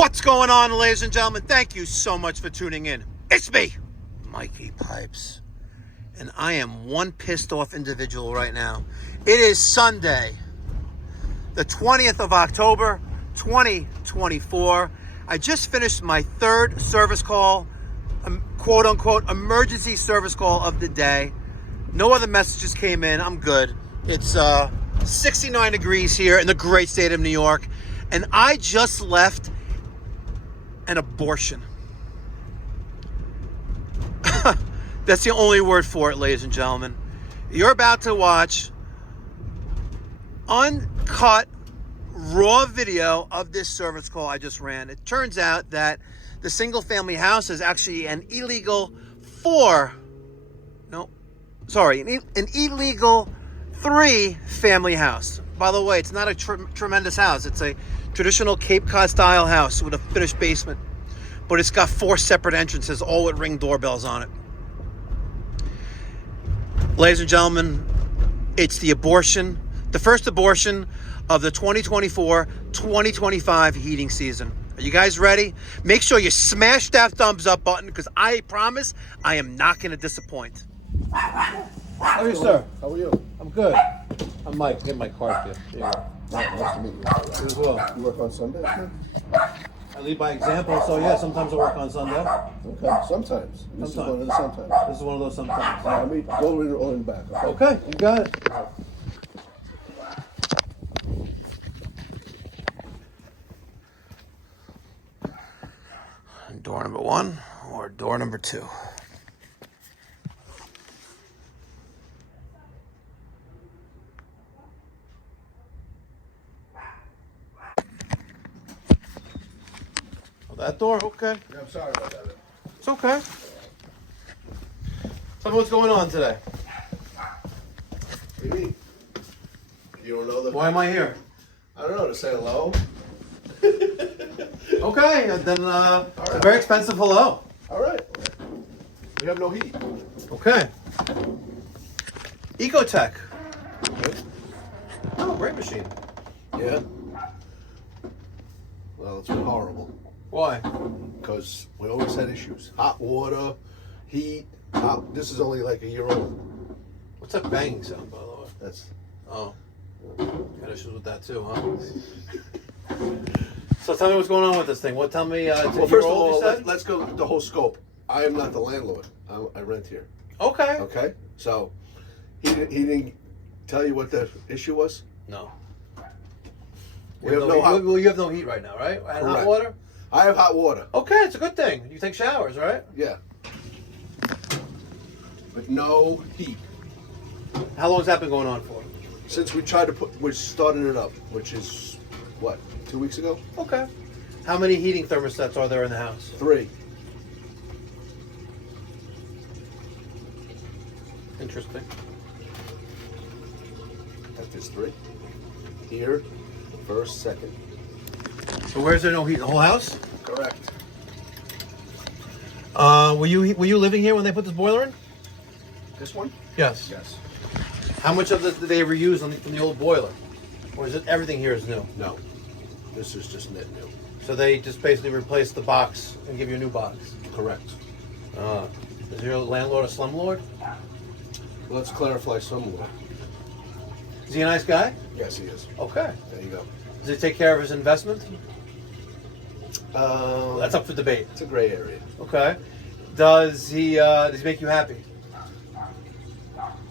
What's going on, ladies and gentlemen? Thank you so much for tuning in. It's me, Mikey Pipes, and I am one pissed off individual right now. It is Sunday, the 20th of October, 2024. I just finished my third service call, quote unquote, emergency service call of the day. No other messages came in. I'm good. It's 69 degrees here in the great state of New York, and I just left an abortion. That's the only word for it, ladies and gentlemen. You're about to watch uncut, raw video of this service call I just ran. It turns out that the single family house is actually an illegal illegal 3-family house. By the way, it's not a tremendous house. It's a traditional Cape Cod style house with a finished basement, but it's got 4 separate entrances, all with Ring doorbells on it. Ladies and gentlemen, it's the first abortion of the 2024-2025 heating season. Are you guys ready? Make sure you smash that thumbs up button, because I promise I am not going to disappoint. How are you, sir? How are you? I'm good. I'm Mike. Get my card here. Nice to meet you. You as well. You work on Sundays, man? I lead by example, so yeah, sometimes I work on Sunday. Okay, sometimes. This is one of the sometimes. This is one of those sometimes. Let me go in the back. Okay, you got it. Door number 1 or door number 2? That door? Okay. Yeah, I'm sorry about that. It's okay. Tell me what's going on today. What do you mean? You don't know the... Why am I here? I don't know, to say hello. Okay, then a very expensive hello. All right. We have no heat. Okay. Ecotech. Okay. Oh, great machine. Yeah. Well, it's been horrible. Why? Because we always had issues. Hot water, heat. This is only like a year old. What's that banging sound, by the way? That's... Oh. Got issues with that too, huh? So tell me what's going on with this thing. Tell me, it's well, first of all, let's go the whole scope. I am not the landlord. I rent here. Okay. Okay? So, he didn't tell you what the issue was? No. We have no hot... Well, you have no heat right now, right? And hot water? I have hot water. Okay, it's a good thing. You take showers, right? Yeah. But no heat. How long has that been going on for? Since we started it up, which is, what, 2 weeks ago? Okay. How many heating thermostats are there in the house? 3. Interesting. There's 3. Here, first, second. So where's there no heat? The whole house? Correct. Were you living here when they put this boiler in? This one? Yes. Yes. How much of this did they reuse from the old boiler? Or is it everything here is new? No. This is just net new. So they just basically replace the box and give you a new box? Correct. Is your landlord a slumlord? Let's clarify some more. Is he a nice guy? Yes, he is. Okay. There you go. Does he take care of his investment? That's up for debate. It's a gray area. Okay. Does he make you happy?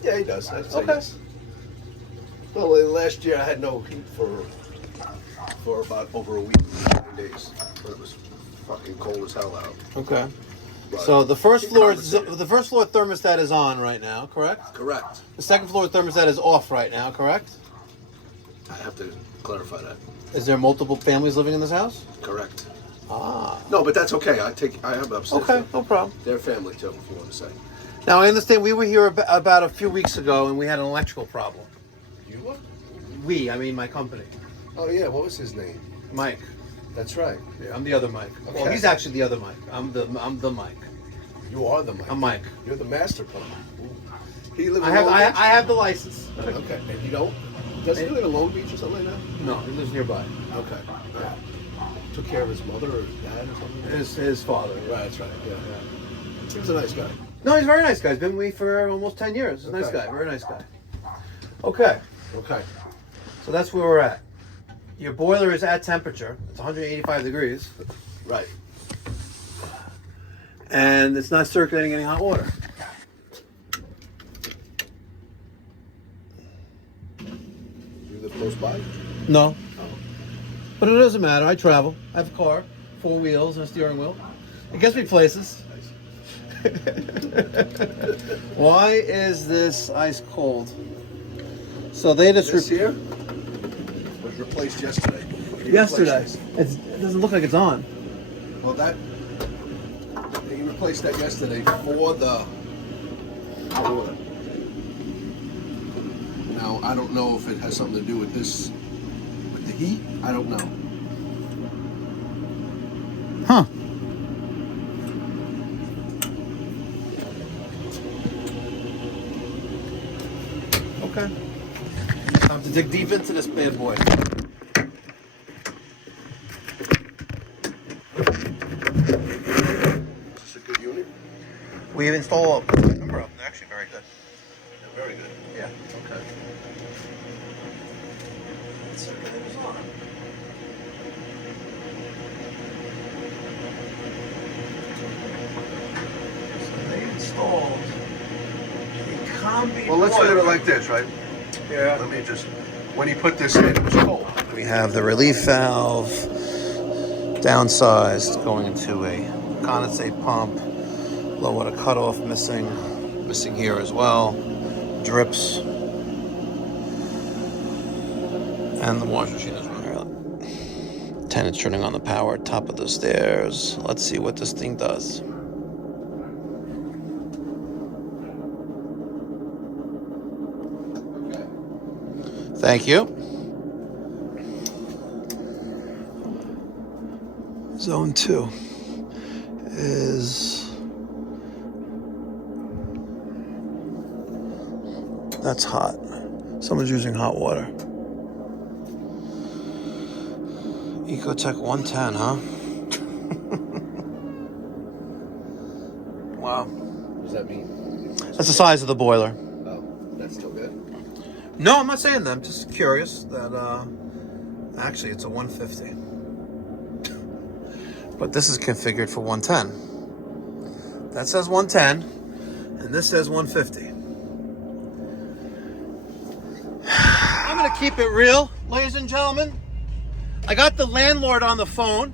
Yeah, he does. I'd say Okay. yes. Well, last year I had no heat for about over a week, 7 days. But it was fucking cold as hell out. Okay. But So the first floor thermostat is on right now, correct? Correct. The second floor thermostat is off right now, correct? I have to clarify that. Is there multiple families living in this house? Correct. Ah. No, but that's okay. I have upstairs. Okay, no problem. Their family too, if you want to say. Now, I understand we were here about a few weeks ago and we had an electrical problem. You were? I mean my company. Oh yeah, what was his name? Mike. That's right. Yeah, I'm the other Mike. Okay. Well, he's actually the other Mike. I'm the Mike. You are the Mike. I'm Mike. You're the master plumber. He lives I in have Long I, Beach? I have the license. Okay, and you don't? Does he live in Long Beach or something like that? No, he lives nearby. Okay. All right. took care of his mother or his dad or something? His father. Right, that's right. Yeah. He was a nice guy. No, he's a very nice guy. He's been with me for almost 10 years. He's a nice guy. Very nice guy. Okay. So that's where we're at. Your boiler is at temperature. It's 185 degrees. Right. And it's not circulating any hot water. You live close by? No. But it doesn't matter. I travel. I have a car, 4 wheels, and a steering wheel. It gets me places. Why is this ice cold? So they just This here was replaced yesterday. yesterday. It doesn't look like it's on. Well, he replaced that yesterday for the hot water. Now, I don't know if it has something to do with this, with the heat. I don't know. Huh. Okay. Time to dig deep into this bad boy. Is this a good unit? We've installed a number of them. They're actually very good. They're very good. Yeah. Okay. Let's see what it was on. So they installed a combi. Well, let's boiler. leave it like this, right? Yeah. Let me just, when he put this in, it was cold. We have the relief valve downsized, going into a condensate pump. Low water cutoff missing here as well. Drips. And the wash machine is running. Tenant's turning on the power at top of the stairs. Let's see what this thing does. Thank you. Zone 2 is... That's hot. Someone's using hot water. Ecotech 110, huh? Wow. What does that mean? That's the size of the boiler. Oh, that's still good. No, I'm not saying that. I'm just curious that, actually, it's a 150. But this is configured for 110. That says 110, and this says 150. I'm going to keep it real, ladies and gentlemen. I got the landlord on the phone,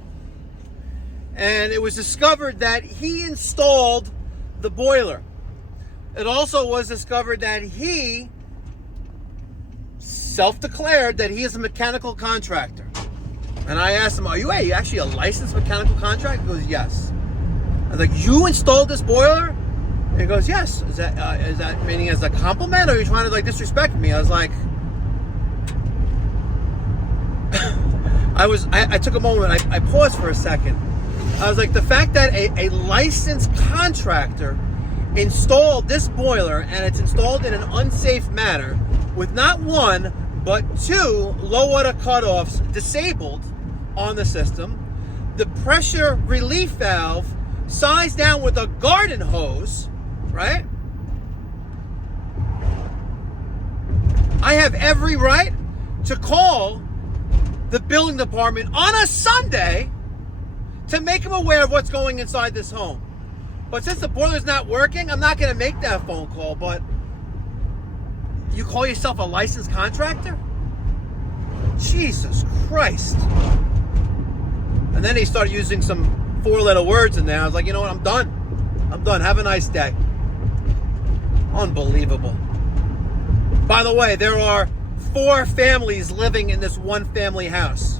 and it was discovered that he installed the boiler. It also was discovered that he self-declared that he is a mechanical contractor. And I asked him, are you actually a licensed mechanical contractor? He goes, yes. I was like, you installed this boiler? And he goes, yes. Is that meaning as a compliment, or are you trying to like disrespect me? I was like, I took a moment, I paused for a second. I was like, the fact that a licensed contractor installed this boiler, and it's installed in an unsafe manner with not one, but 2 low water cutoffs disabled on the system, the pressure relief valve sized down with a garden hose, right? I have every right to call the building department on a Sunday to make them aware of what's going inside this home. But since the boiler's not working, I'm not going to make that phone call. But you call yourself a licensed contractor? Jesus Christ. And then he started using some 4-letter words in there. I was like, you know what? I'm done. I'm done. Have a nice day. Unbelievable. By the way, there are 4 families living in this one family house.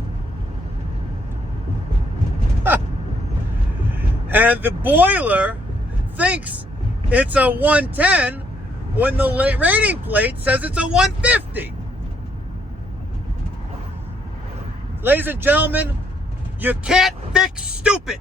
And the boiler thinks it's a 110 when the rating plate says it's a 150. Ladies and gentlemen, you can't fix stupid.